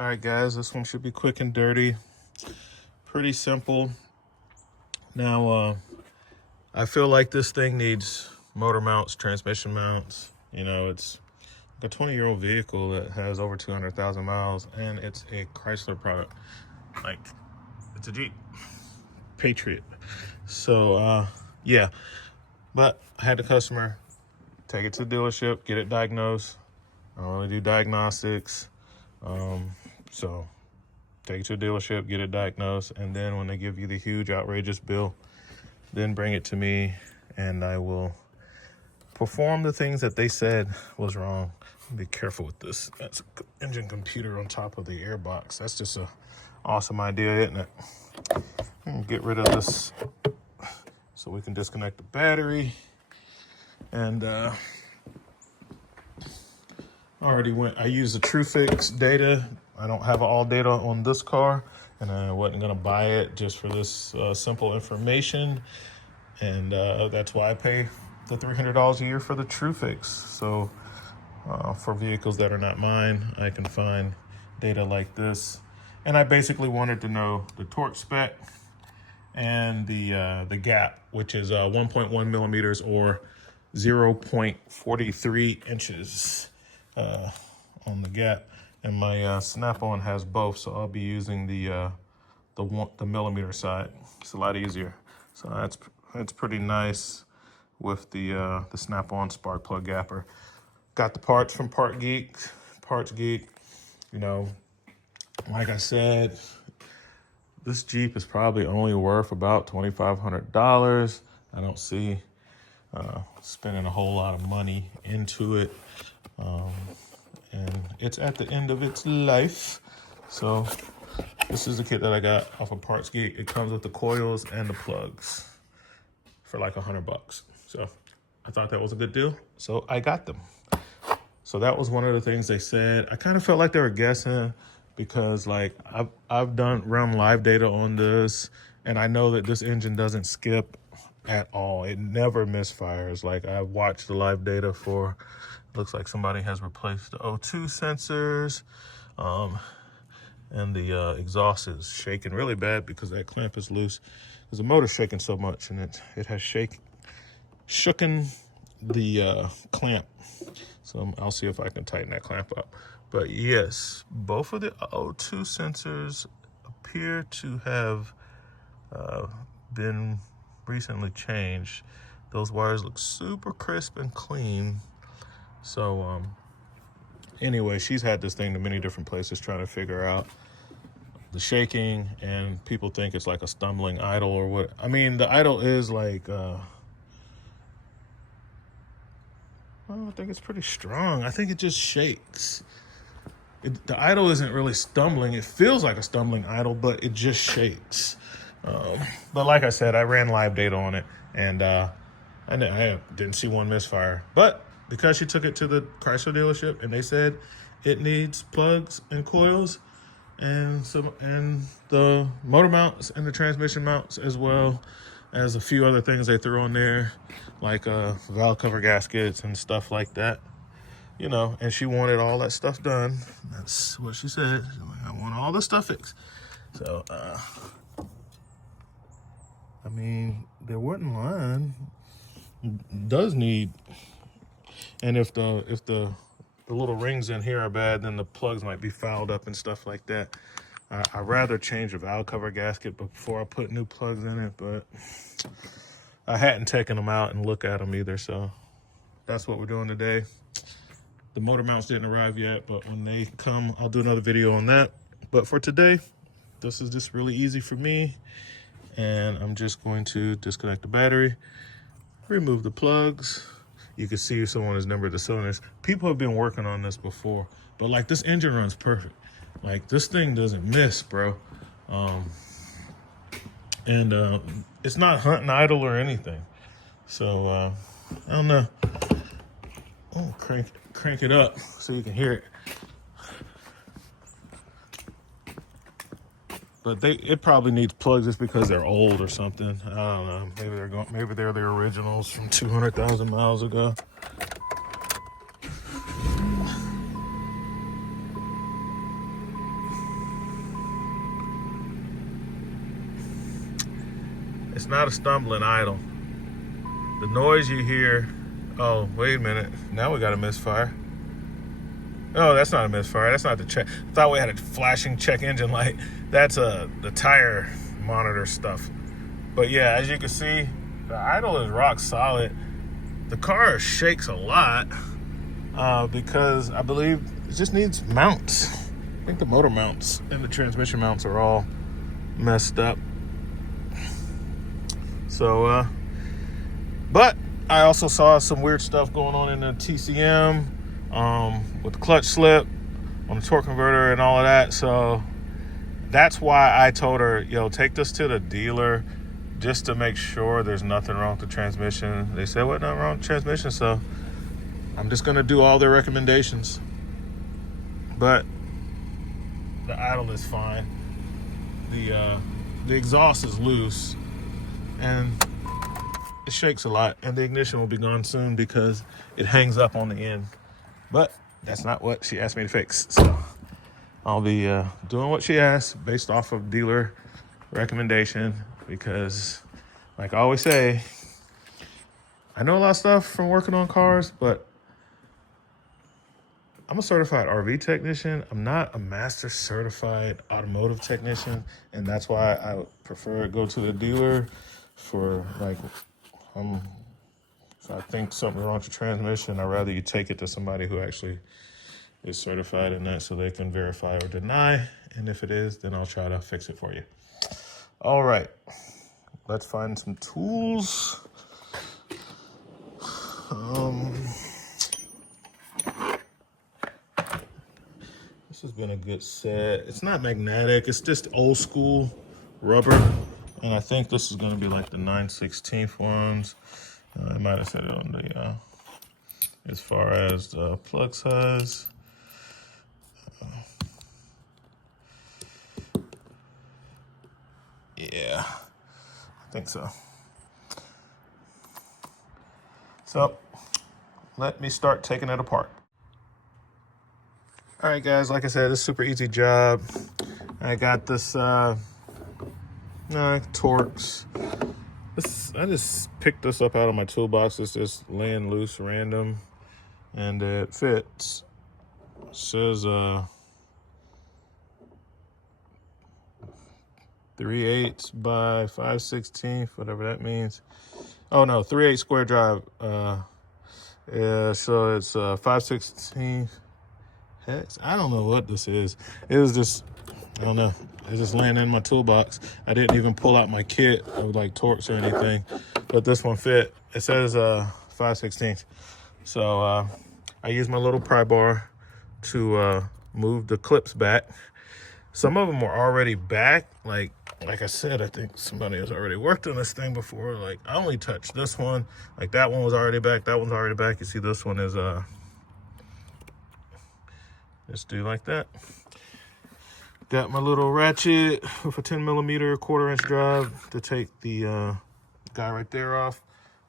All right, guys, this one should be quick and dirty. Pretty simple. Now, I feel like this thing needs motor mounts, transmission mounts. You know, it's a 20-year-old vehicle that has over 200,000 miles, and it's a Chrysler product. Like, it's a Jeep. Patriot. So, yeah. But I had the customer take it to the dealership, get it diagnosed. I don't really do diagnostics. So take it to a dealership, get it diagnosed, and then when they give you the huge outrageous bill, then bring it to me and I will perform the things that they said was wrong. Be careful with this. That's an engine computer on top of the airbox. That's just an awesome idea, isn't it? Get rid of this so we can disconnect the battery. And I used the TrueFix data. I don't have all data on this car, and I wasn't gonna buy it just for this simple information. And that's why I pay the $300 a year for the TrueFix. So for vehicles that are not mine, I can find data like this. And I basically wanted to know the torque spec and the gap, which is 1.1 millimeters or 0.43 inches on the gap. And my Snap-on has both, so I'll be using the millimeter side. It's a lot easier. So that's pretty nice with the Snap-on spark plug gapper. Got the parts from Parts Geek. You know, like I said, this Jeep is probably only worth about $2,500. I don't see spending a whole lot of money into it. And it's at the end of its life. So this is the kit that I got off of Parts Geek. It comes with the coils and the plugs for like $100. So I thought that was a good deal. So I got them. So that was one of the things they said. I kind of felt like they were guessing because like I've run live data on this, and I know that this engine doesn't skip at all. It never misfires. Like I watched the live data for, looks like somebody has replaced the O2 sensors, and the exhaust is shaking really bad because that clamp is loose. Because the motor's shaking so much, and it has shooken the clamp. So I'll see if I can tighten that clamp up. But yes, both of the O2 sensors appear to have been recently changed. Those wires look super crisp and clean. So anyway, she's had this thing to many different places trying to figure out the shaking, and people think it's like a stumbling idle or what. I mean, the idle is like I think it's pretty strong. I think it just shakes. The idle isn't really stumbling. It feels like a stumbling idle, but it just shakes. But like I said, I ran live data on it, and I didn't see one misfire. But because she took it to the Chrysler dealership and they said it needs plugs and coils and the motor mounts and the transmission mounts, as well as a few other things they threw on there, like valve cover gaskets and stuff like that. You know, and she wanted all that stuff done. That's what she said. She's like, I want all this stuff fixed. So, I mean, they wouldn't lying. It does need, and if the little rings in here are bad, then the plugs might be fouled up and stuff like that. I'd rather change the valve cover gasket before I put new plugs in it, but I hadn't taken them out and look at them either, so that's what we're doing today. The motor mounts didn't arrive yet, but when they come, I'll do another video on that. But for today, this is just really easy for me, and I'm just going to disconnect the battery, remove the plugs. You can see if someone has numbered the cylinders. People have been working on this before, but like this engine runs perfect. Like this thing doesn't miss, bro. And it's not hunting idle or anything. So I don't know. Oh, crank it up so you can hear it. But it probably needs plugs just because they're old or something. I don't know. Maybe they're the originals from 200,000 miles ago. It's not a stumbling idle. The noise you hear, oh, wait a minute. Now we got a misfire. No, that's not a misfire. That's not the check. I thought we had a flashing check engine light. That's the tire monitor stuff. But yeah, as you can see, the idle is rock solid. The car shakes a lot because I believe it just needs mounts. I think the motor mounts and the transmission mounts are all messed up. So, but I also saw some weird stuff going on in the TCM with the clutch slip on the torque converter and all of that. So that's why I told her, yo, take this to the dealer just to make sure there's nothing wrong with the transmission. They said, what, nothing wrong with the transmission? So I'm just going to do all their recommendations. But the idle is fine. The exhaust is loose and it shakes a lot, and the ignition will be gone soon because it hangs up on the end. But that's not what she asked me to fix. So I'll be doing what she asked based off of dealer recommendation because, like I always say, I know a lot of stuff from working on cars, but I'm a certified RV technician. I'm not a master certified automotive technician, and that's why I prefer to go to the dealer for, like, if I think something's wrong with your transmission, I'd rather you take it to somebody who actually is certified in that so they can verify or deny. And if it is, then I'll try to fix it for you. All right, let's find some tools. This has been a good set. It's not magnetic, it's just old school rubber. And I think this is gonna be like the 9/16 ones. I might have said it on the, as far as the plug size. Yeah, I think so. So let me start taking it apart. All right, guys, like I said, it's a super easy job. I got this Torx. I just picked this up out of my toolbox. It's just laying loose, random, and it fits. It says 3/8 by 5/16, whatever that means. Oh no, 3/8 square drive. Yeah, so it's 5/16 hex. I don't know what this is. It was just, I don't know. It's just laying in my toolbox. I didn't even pull out my kit of like Torx or anything, but this one fit. It says 5/16. So I use my little pry bar to move the clips back. Some of them were already back. Like I said, I think somebody has already worked on this thing before. Like, I only touched this one. Like, that one was already back. That one's already back. You see, this one is just do like that. Got my little ratchet with a 10mm 1/4" drive to take the guy right there off.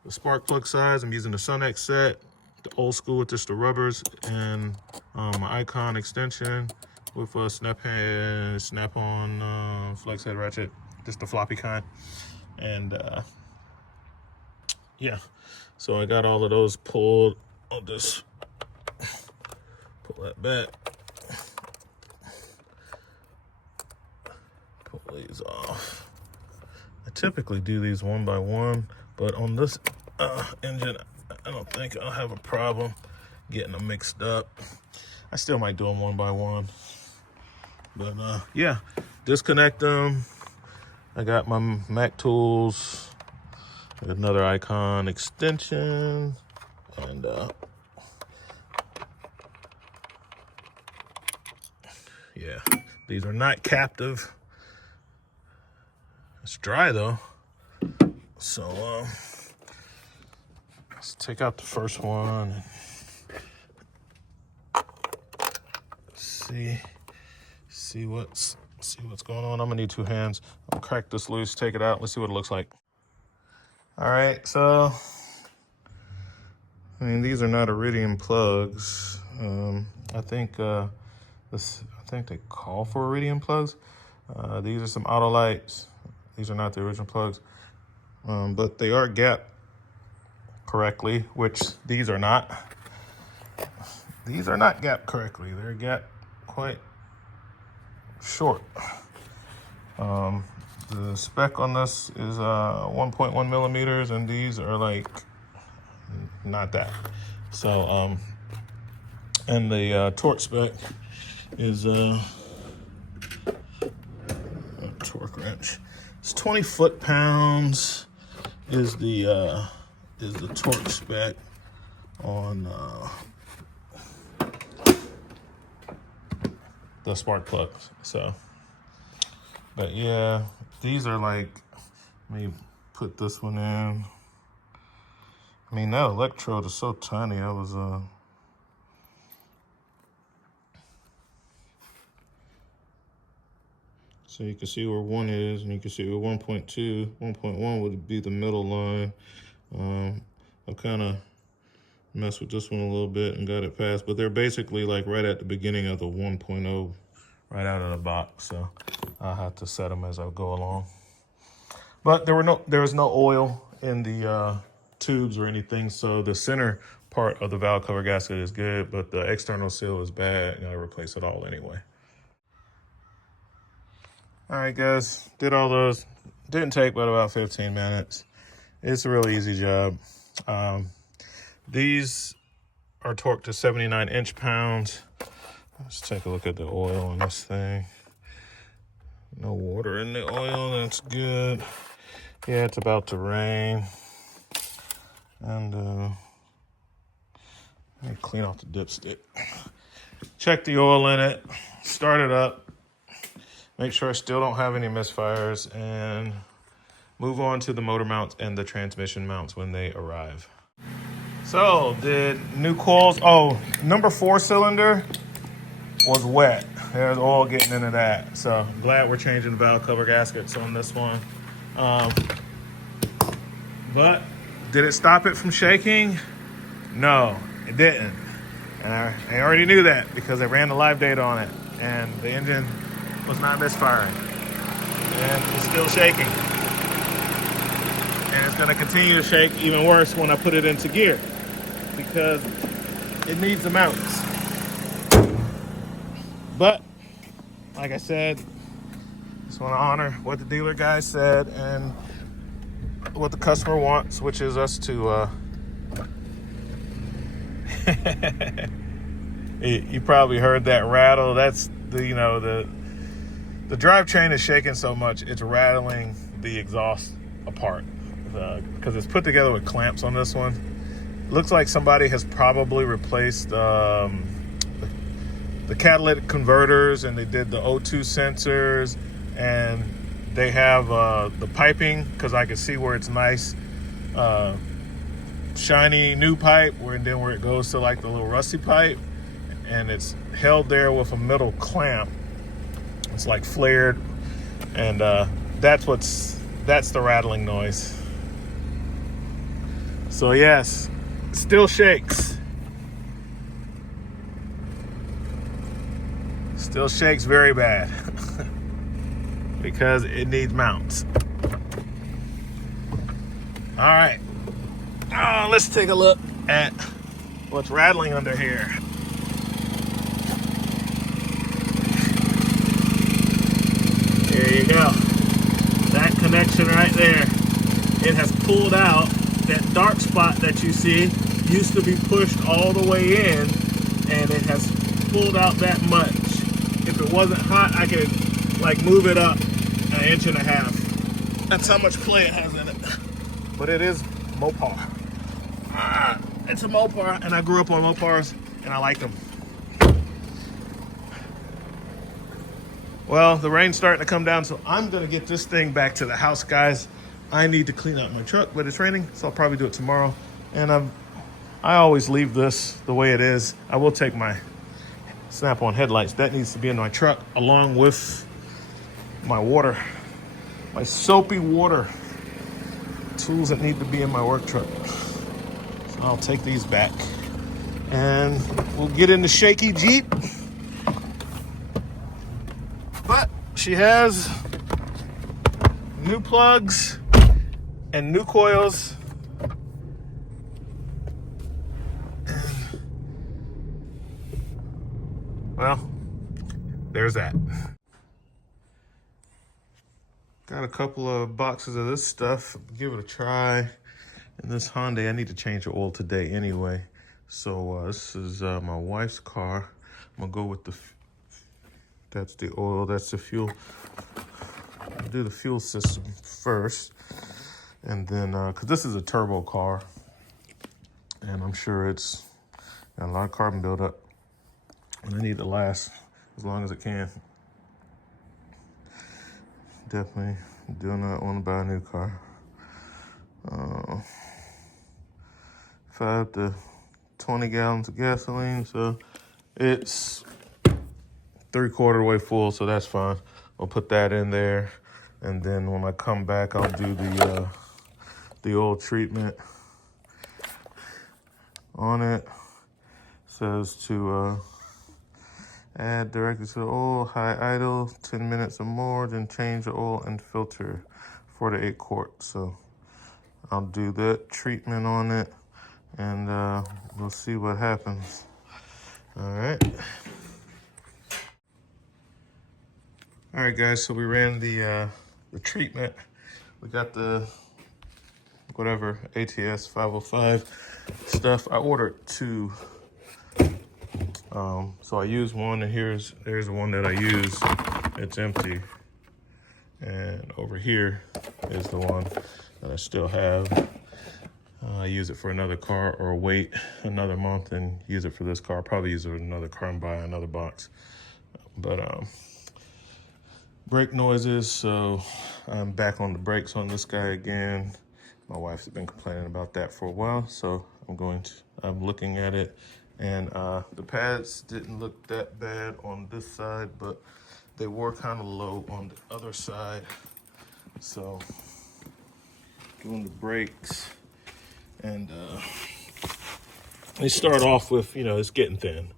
The spark plug size, I'm using the Sunex set, the old school with just the rubbers, and my Icon extension with a snap-on flex head ratchet, just the floppy kind. And yeah, so I got all of those pulled. I'll just pull that back. Pull these off. I typically do these one by one, but on this engine, I don't think I'll have a problem getting them mixed up. I still might do them one by one. But yeah, disconnect them. I got my Mac tools, another Icon extension, and yeah, these are not captive. It's dry though. So let's take out the first one and see what's going on. I'm gonna need 2 hands. I'll crack this loose, take it out. Let's see what it looks like. All right, so I mean, these are not iridium plugs. I think they call for iridium plugs. These are some auto lights. These are not the original plugs. but they are gapped correctly, which these are not. These are not gapped correctly. They're gapped quite short. The spec on this is 1.1 millimeters, and these are like not that. So, and the torque spec is a torque wrench. It's 20 foot-pounds is the torque spec on the spark plugs. So, but yeah, these are like, let me put this one in. I mean, that electrode is so tiny. I was so you can see where 1 is, and you can see where 1.2, 1.1 would be the middle line. I've kind of messed with this one a little bit and got it passed, but they're basically like right at the beginning of the 1.0, right out of the box. So I'll have to set them as I go along. But there was no oil in the tubes or anything, so the center part of the valve cover gasket is good, but the external seal is bad, and I replace it all anyway. All right, guys, did all those. Didn't take but about 15 minutes. It's a really easy job. These are torqued to 79 inch-pounds. Let's take a look at the oil on this thing. No water in the oil, that's good. Yeah, it's about to rain. And let me clean off the dipstick. Check the oil in it, start it up. Make sure I still don't have any misfires, and move on to the motor mounts and the transmission mounts when they arrive. So, the new coils, number 4 cylinder was wet. There's oil getting into that. So, I'm glad we're changing valve cover gaskets on this one. But, did it stop it from shaking? No, it didn't. And I already knew that because I ran the live data on it, and the engine was not misfiring, and it's still shaking, and it's going to continue to shake even worse when I put it into gear because it needs the mounts. But like I said, just want to honor what the dealer guy said and what the customer wants, which is us to you probably heard that rattle. That's the drivetrain is shaking so much, it's rattling the exhaust apart because it's put together with clamps on this one. Looks like somebody has probably replaced the catalytic converters, and they did the O2 sensors, and they have the piping, because I can see where it's nice, shiny new pipe, where it goes to like the little rusty pipe, and it's held there with a metal clamp. It's like flared, and that's the rattling noise. So yes, still shakes. Still shakes very bad because it needs mounts. All right, let's take a look at what's rattling under here. There you go. That connection right there. It has pulled out. That dark spot that you see used to be pushed all the way in, and it has pulled out that much. If it wasn't hot, I could like move it up 1.5 inches. That's how much play it has in it. But it is Mopar. It's a Mopar, and I grew up on Mopars, and I like them. Well, the rain's starting to come down, so I'm gonna get this thing back to the house, guys. I need to clean out my truck, but it's raining, so I'll probably do it tomorrow. And I always leave this the way it is. I will take my snap-on headlights. That needs to be in my truck, along with my water, my soapy water. Tools that need to be in my work truck. So I'll take these back, and we'll get in the shaky Jeep. But she has new plugs, and new coils. Well, there's that. Got a couple of boxes of this stuff. Give it a try. And this Hyundai, I need to change the oil today anyway. So this is my wife's car. I'm gonna go with that's the oil, that's the fuel. I'll do the fuel system first. And then, cause this is a turbo car. And I'm sure it's got a lot of carbon buildup. And I need it to last as long as it can. Definitely do not want to buy a new car. 5 to 20 gallons of gasoline, so it's 3/4 way full, so that's fine. I'll put that in there, and then when I come back, I'll do the oil treatment on it. It says to add directly to the oil, high idle, 10 minutes or more, then change the oil and filter 4 to 8 quarts. So I'll do that treatment on it, and we'll see what happens. All right. All right, guys, so we ran the treatment. We got the whatever ATS 505 stuff. I ordered 2. So I used one, and there's the one that I use. It's empty. And over here is the one that I still have. I use it for another car, or wait another month and use it for this car. Probably use it for another car and buy another box. But brake noises, so I'm back on the brakes on this guy again. My wife's been complaining about that for a while, so I'm looking at it. And the pads didn't look that bad on this side, but they were kind of low on the other side. So doing the brakes, and they start off with, it's getting thin,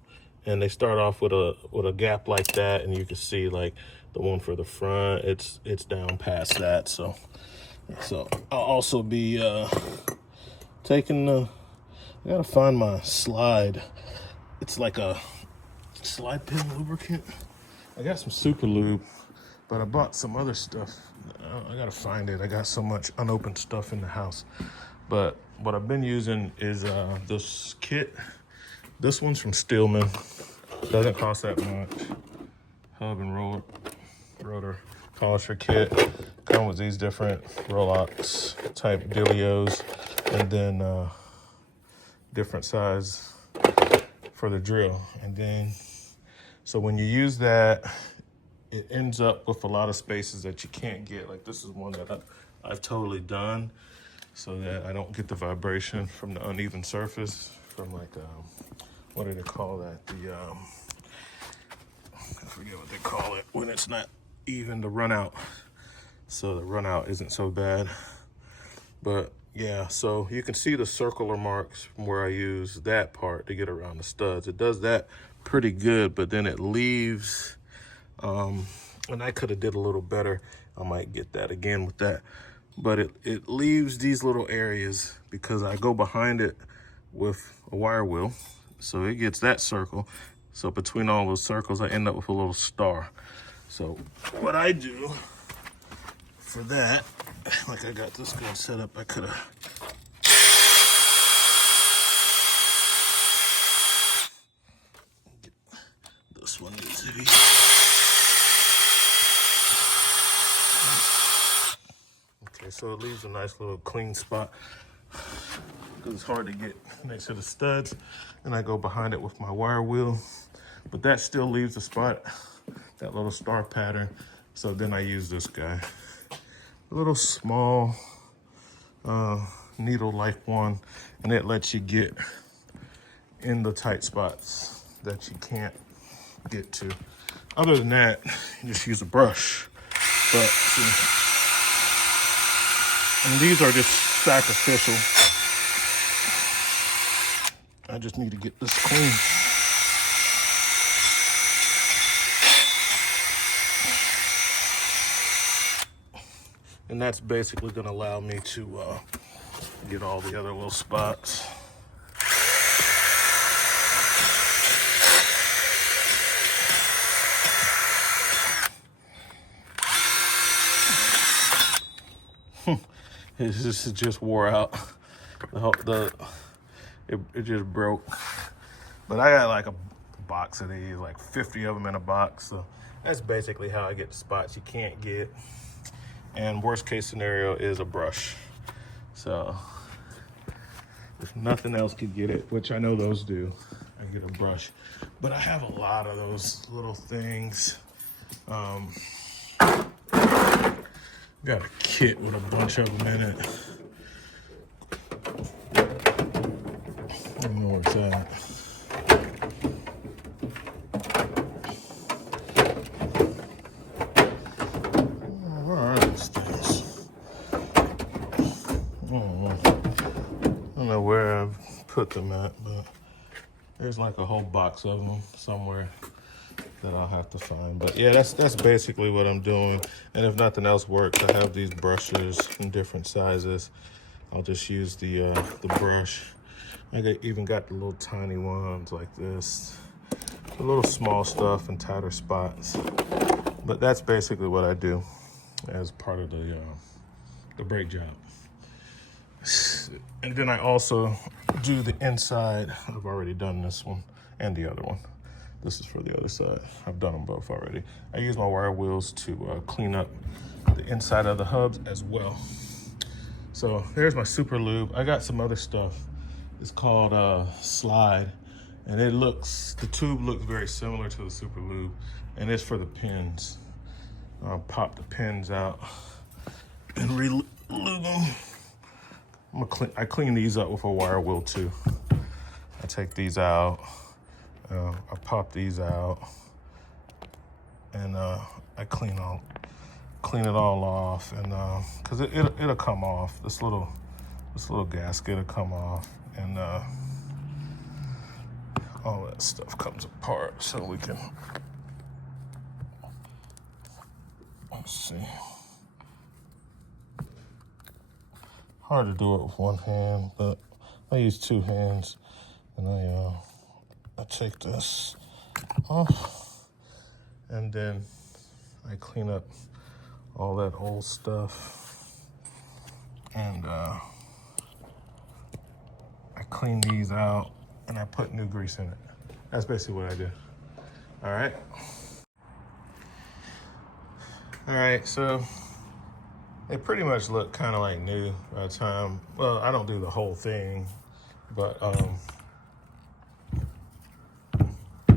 and they start off with a gap like that, and you can see like the one for the front, it's down past that. So I'll also be taking I gotta find my slide. It's like a slide pin lubricant. I got some super lube, but I bought some other stuff. I gotta find it. I got so much unopened stuff in the house. But what I've been using is this kit. This one's from Stillman. Doesn't cost that much. Hub and rotor polisher kit. Come with these different Rolex type dealios, and then different size for the drill. And then, so when you use that, it ends up with a lot of spaces that you can't get. Like this is one that I've totally done so that I don't get the vibration from the uneven surface from like, what do they call that? I forget what they call it when it's not even, the run out. So the run out isn't so bad. But yeah, so you can see the circular marks from where I use that part to get around the studs. It does that pretty good, but then it leaves, and I could have did a little better. I might get that again with that. But it leaves these little areas because I go behind it with a wire wheel. So it gets that circle. So between all those circles, I end up with a little star. So what I do for that, like I got this good set up, I could have this one needs to be. Okay, so it leaves a nice little clean spot because it's hard to get next to the studs, and I go behind it with my wire wheel, but that still leaves a spot, that little star pattern. So then I use this guy, a little small needle-like one, and it lets you get in the tight spots that you can't get to. Other than that, you just use a brush. But see, and these are just sacrificial. I just need to get this clean. And that's basically gonna allow me to get all the other little spots. It just wore out. It just broke. But I got like a box of these, like 50 of them in a box. So that's basically how I get the spots you can't get. And worst case scenario is a brush. So if nothing else could get it, which I know those do, I get a brush. But I have a lot of those little things. Got a kit with a bunch of them in it. I don't know where it's at. Where are these things? I don't know where I've put them at, but there's like a whole box of them somewhere that I'll have to find. But yeah, that's basically what I'm doing. And if nothing else works, I have these brushes in different sizes. I'll just use the brush. Even got the little tiny ones like this. A little small stuff and tighter spots. But that's basically what I do as part of the brake job. And then I also do the inside. I've already done this one and the other one. This is for the other side. I've done them both already. I use my wire wheels to clean up the inside of the hubs as well. So there's my super lube. I got some other stuff. It's called Slide. And the tube looks very similar to the super lube. And it's for the pins. I'll pop the pins out and re-lube them. I clean these up with a wire wheel too. I take these out. I pop these out, and I clean it all off, and cause it'll come off. This little gasket will come off, and all that stuff comes apart. So we can, let's see. Hard to do it with one hand, but I use two hands, and I take this off, and then I clean up all that old stuff, and I clean these out, and I put new grease in it. That's basically what I do. All right, so they pretty much look kind of like new by the time, well, I don't do the whole thing, but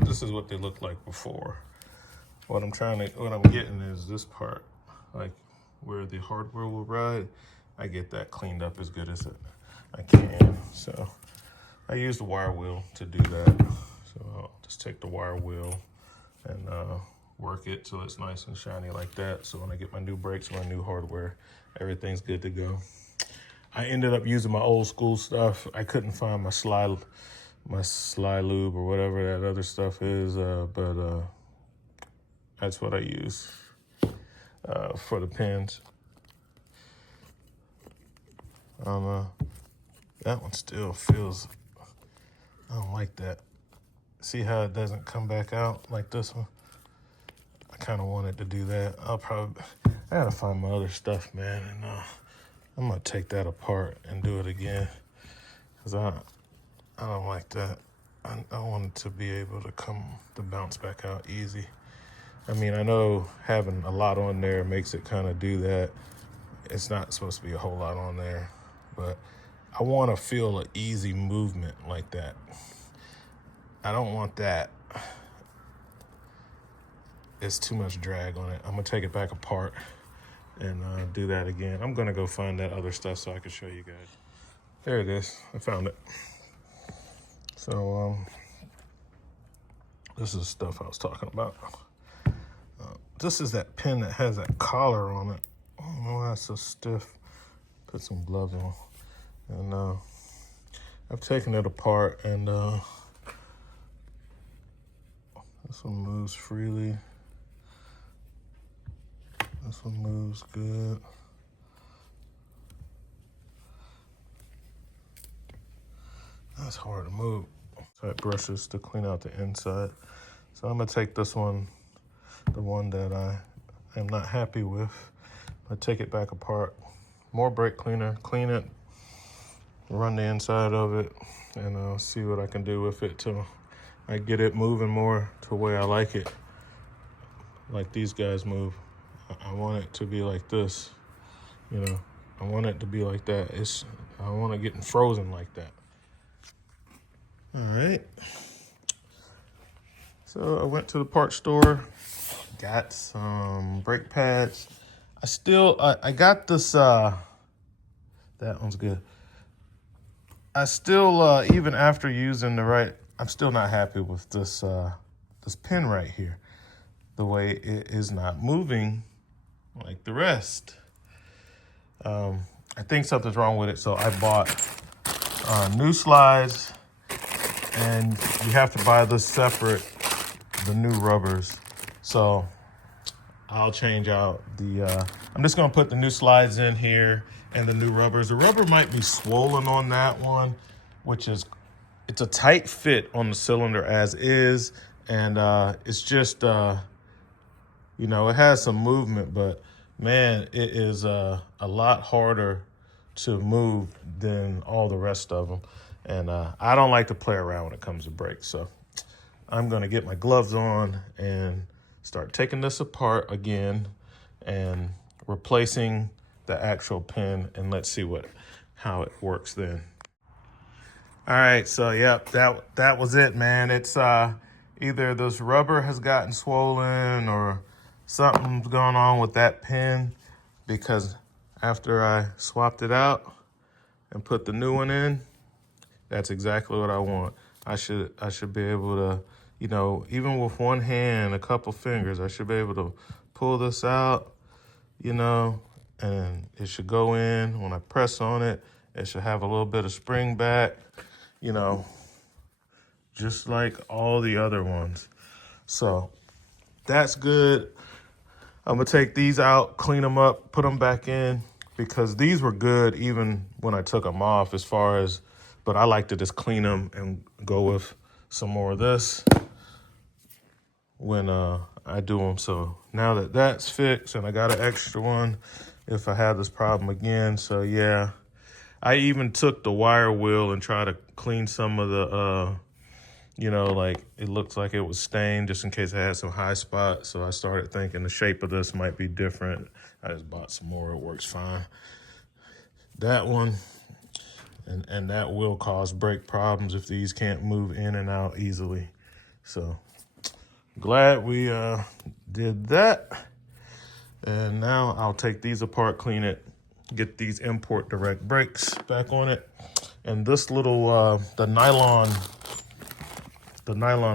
this is what they looked like before. What I'm getting is this part, like where the hardware will ride. I get that cleaned up as good as I can. So I use the wire wheel to do that. So I'll just take the wire wheel and work it till it's nice and shiny like that. So when I get my new brakes, my new hardware, everything's good to go. I ended up using my old school stuff. I couldn't find my slide lube or whatever that other stuff is, but that's what I use for the pins. That one still feels, I don't like that. See how it doesn't come back out like this one? I kind of wanted to do that. I gotta find my other stuff, man, and I'm gonna take that apart and do it again, because I don't like that. I want it to be able to bounce back out easy. I mean, I know having a lot on there makes it kind of do that. It's not supposed to be a whole lot on there, but I want to feel an easy movement like that. I don't want that. It's too much drag on it. I'm gonna take it back apart and do that again. I'm gonna go find that other stuff so I can show you guys. There it is, I found it. So this is the stuff I was talking about. This is that pin that has that collar on it. I don't know why it's so stiff. Put some gloves on. And I've taken it apart, and this one moves freely. This one moves good. That's hard to move. Tight brushes to clean out the inside. So I'm gonna take this one, the one that I am not happy with. I take it back apart. More brake cleaner, clean it, run the inside of it, and I'll see what I can do with it till I get it moving more to the way I like it. Like these guys move. I want it to be like this, you know. I want it to be like that. I want it getting frozen like that. All right. So I went to the parts store, got some brake pads. I got this, that one's good. I still, even after using I'm still not happy with this pin right here. The way it is not moving like the rest. I think something's wrong with it, so I bought new slides, and you have to buy this separate, the new rubbers. So I'll change out I'm just gonna put the new slides in here and the new rubbers. The rubber might be swollen on that one, it's a tight fit on the cylinder as is, and it's just, you know, it has some movement, but man, it is a lot harder to move than all the rest of them. And I don't like to play around when it comes to brakes. So I'm gonna get my gloves on and start taking this apart again and replacing the actual pin, and let's see how it works then. All right, so yep, that was it, man. It's either this rubber has gotten swollen or something's going on with that pin, because after I swapped it out and put the new one in, that's exactly what I want. I should be able to, you know, even with one hand, a couple fingers, I should be able to pull this out, you know, and it should go in. When I press on it, it should have a little bit of spring back, you know, just like all the other ones. So that's good. I'm gonna take these out, clean them up, put them back in, because these were good even when I took them off but I like to just clean them and go with some more of this when I do them. So now that that's fixed, and I got an extra one if I have this problem again. So yeah, I even took the wire wheel and tried to clean some of the, you know, like it looks like it was stained just in case I had some high spots. So I started thinking the shape of this might be different. I just bought some more, it works fine. That one, and that will cause brake problems if these can't move in and out easily. So glad we did that. And now I'll take these apart, clean it, get these import direct brakes back on it. And this little, the nylon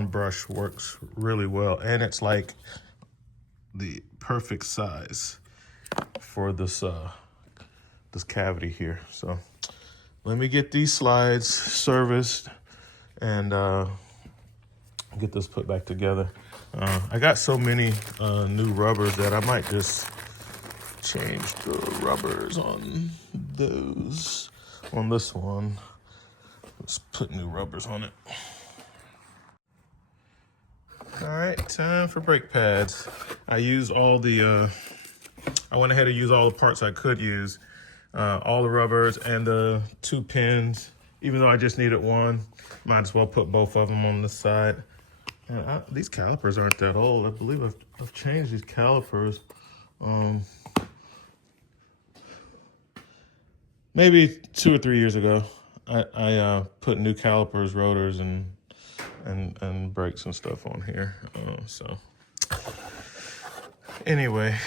brush works really well. And it's like the perfect size for this, this cavity here. So let me get these slides serviced and get this put back together. I got so many new rubbers that I might just change the rubbers on those. On this one, let's put new rubbers on it. All right, time for brake pads. I went ahead and used all the parts I could use. All the rubbers and the 2 pins, even though I just needed one. Might as well put both of them on the side. And these calipers aren't that old. I believe I've changed these calipers. Maybe 2 or 3 years ago. I put new calipers, rotors, and brakes and stuff on here. So anyway,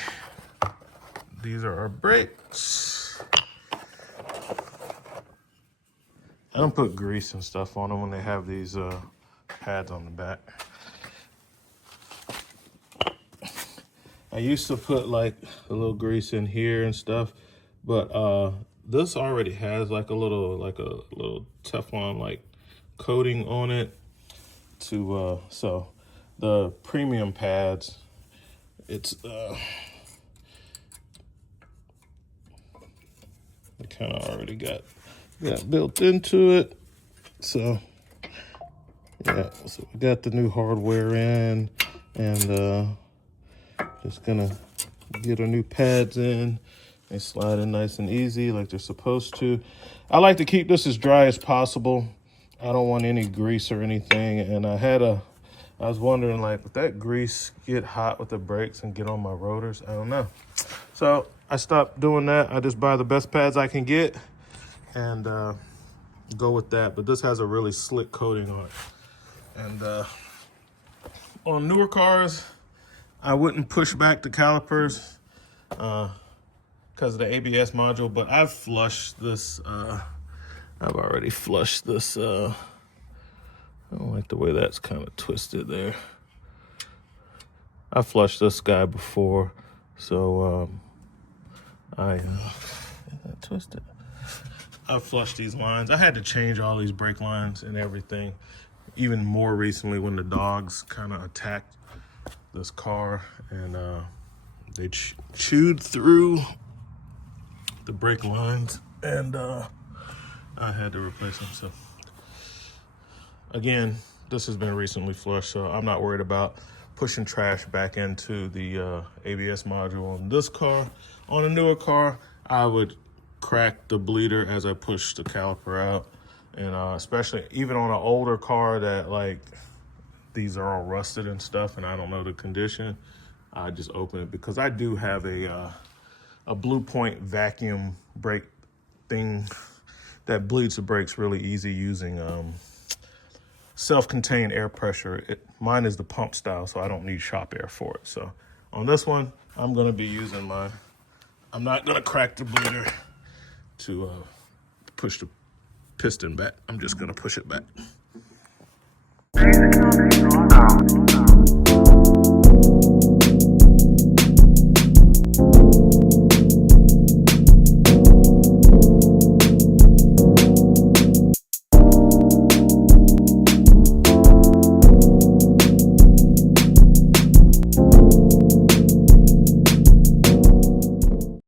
these are our brakes. I don't put grease and stuff on them when they have these pads on the back. I used to put like a little grease in here and stuff, but this already has like a little Teflon like coating on it to so the premium pads, it kind of already got built into it. So yeah, so we got the new hardware in, and just gonna get our new pads in. They slide in nice and easy like they're supposed to. I like to keep this as dry as possible. I don't want any grease or anything. And I was wondering, like, would that grease get hot with the brakes and get on my rotors? I don't know. So I stopped doing that. I just buy the best pads I can get and go with that. But this has a really slick coating on it. And on newer cars, I wouldn't push back the calipers because of the ABS module, but I've flushed this. I've already flushed this. I don't like the way that's kind of twisted there. I flushed this guy before, so I twisted. I flushed these lines. I had to change all these brake lines and everything, even more recently when the dogs kind of attacked this car, and they chewed through the brake lines, and I had to replace them. So again, this has been recently flushed, so I'm not worried about pushing trash back into the ABS module on this car. On a newer car, I would crack the bleeder as I push the caliper out, and especially even on an older car that, like, these are all rusted and stuff and I don't know the condition, I just open it, because I do have a Blue Point vacuum brake thing that bleeds the brakes really easy using self-contained air pressure. Mine is the pump style, so I don't need shop air for it. So on this one, I'm gonna be using I'm not gonna crack the bleeder to push the piston back. I'm just gonna push it back.